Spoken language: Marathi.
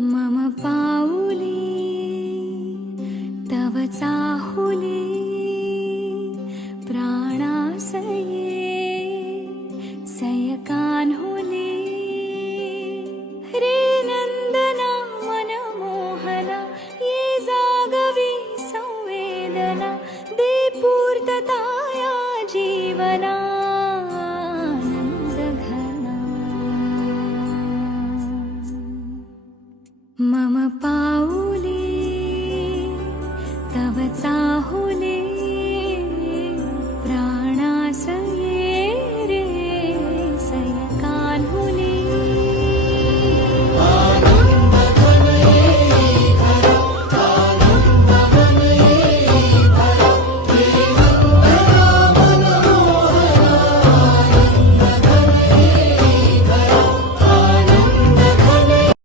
मम पाऊली तव चाहुली प्राणासये सयकान्हुली रे नंदना मनमोहना ये जागवी संवेदना दे पूर्तताया जीवना मम पाऊ